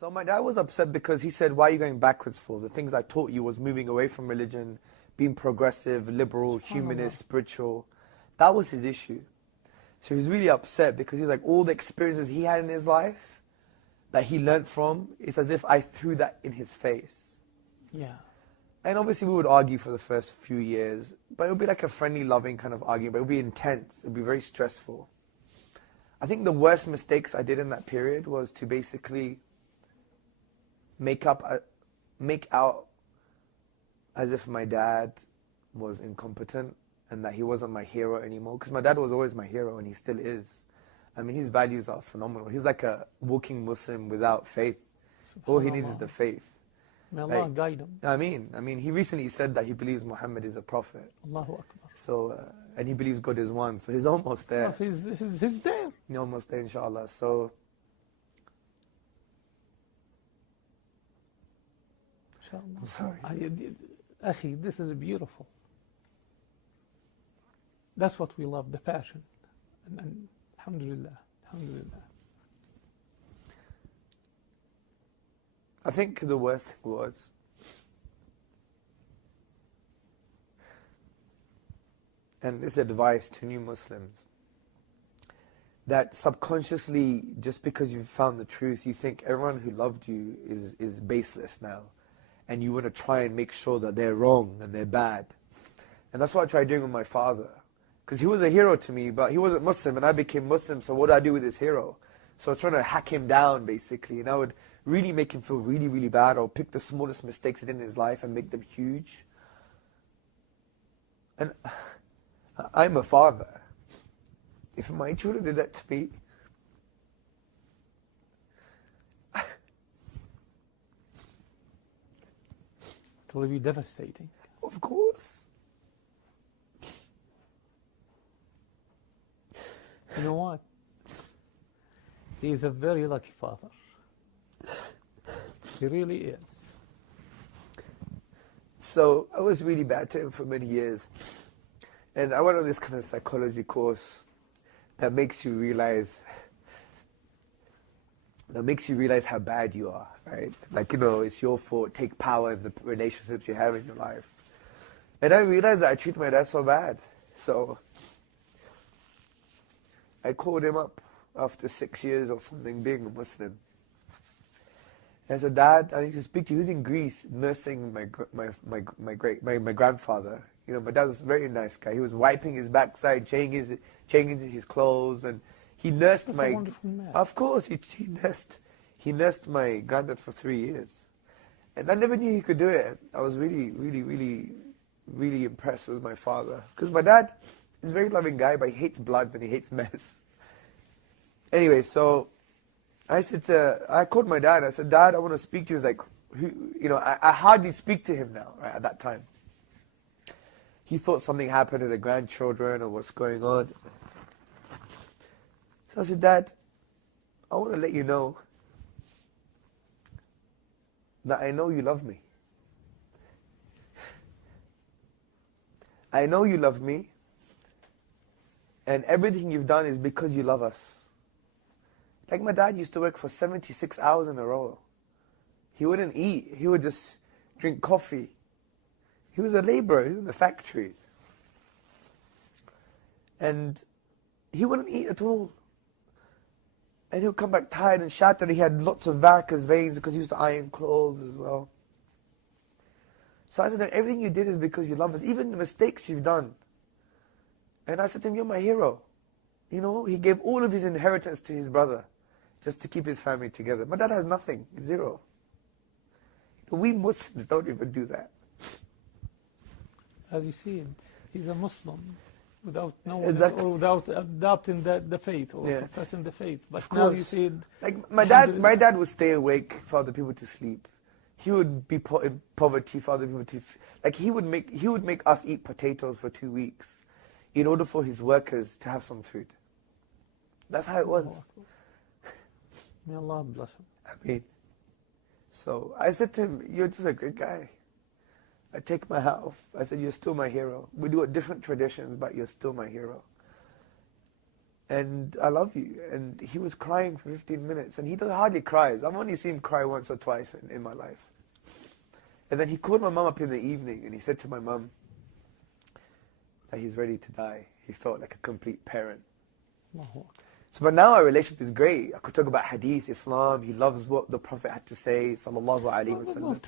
So my dad was upset because he said, why are you going backwards for? The things I taught you was moving away from religion, being progressive, liberal, humanist, spiritual. That was his issue. So he was really upset because he was like, all the experiences he had in his life that he learned from, it's as if I threw that in his face. Yeah. And obviously we would argue for the first few years, but it would be like a friendly, loving kind of argument, but it would be intense, it would be very stressful. I think the worst mistakes I did in that period was to basically make out as if my dad was incompetent and that he wasn't my hero anymore. Because my dad was always my hero and he still is. I mean, his values are phenomenal. He's like a walking Muslim without faith. All he needs is the faith. May Allah guide him. I mean, he recently said that he believes Muhammad is a prophet. Allahu Akbar. So, and he believes God is one. So he's almost there. He's there. He's almost there, inshallah. So, I'm sorry. Akhi, this is beautiful. That's what we love, the passion. And alhamdulillah, alhamdulillah. I think the worst thing was and this advice to new Muslims, that subconsciously, just because you've found the truth, you think everyone who loved you is baseless now. And you want to try and make sure that they're wrong and they're bad. And that's what I tried doing with my father. Because he was a hero to me, but he wasn't Muslim, and I became Muslim, so what do I do with this hero? So I was trying to hack him down, basically, and I would really make him feel really, really bad, or pick the smallest mistakes he did in his life and make them huge. And I'm a father. If my children did that to me, it will be devastating. Of course. You know what? He is a very lucky father. He really is. So I was really bad to him for many years. And I went on this kind of psychology course that makes you realize how bad you are, right? Like, it's your fault. Take power in the relationships you have in your life. And I realized that I treated my dad so bad. So I called him up after 6 years or something being a Muslim. And I said, Dad, I need to speak to you. He was in Greece nursing my grandfather. My dad was a very nice guy. He was wiping his backside, changing his clothes, and he nursed That's my. a wonderful man. Of course, he nursed my granddad for 3 years, and I never knew he could do it. I was really, really, really, really impressed with my father, because my dad is a very loving guy, but he hates blood and he hates mess. Anyway, so I called my dad. I said, Dad, I want to speak to you. He was like, I hardly speak to him now, right, at that time. He thought something happened to the grandchildren or what's going on. So I said, Dad, I want to let you know that I know you love me. I know you love me, and everything you've done is because you love us. Like my dad used to work for 76 hours in a row. He wouldn't eat. He would just drink coffee. He was a laborer. He was in the factories. And he wouldn't eat at all. And he would come back tired and shattered. He had lots of varicose veins because he used to iron clothes as well. So I said, everything you did is because you love us, even the mistakes you've done. And I said to him, you're my hero. He gave all of his inheritance to his brother just to keep his family together. My dad has nothing, zero. We Muslims don't even do that. As you see it, he's a Muslim without knowing Exactly. or without adopting the faith or Yeah. professing the faith. But Of now course. you see it. Like my dad would stay awake for other people to sleep. He would be put in poverty for other people to. He would make us eat potatoes for 2 weeks, in order for his workers to have some food. That's how it was. May Allah bless him. So I said to him, you're just a great guy. I take my hat off. I said, you're still my hero. We do different traditions, but you're still my hero. and I love you. And he was crying for 15 minutes, and he hardly cries. I've only seen him cry once or twice in my life. And then he called my mum up in the evening, and he said to my mum that he's ready to die. He felt like a complete parent. So, but now our relationship is great. I could talk about hadith, Islam. He loves what the Prophet had to say, sallallahu alaihi wasallam.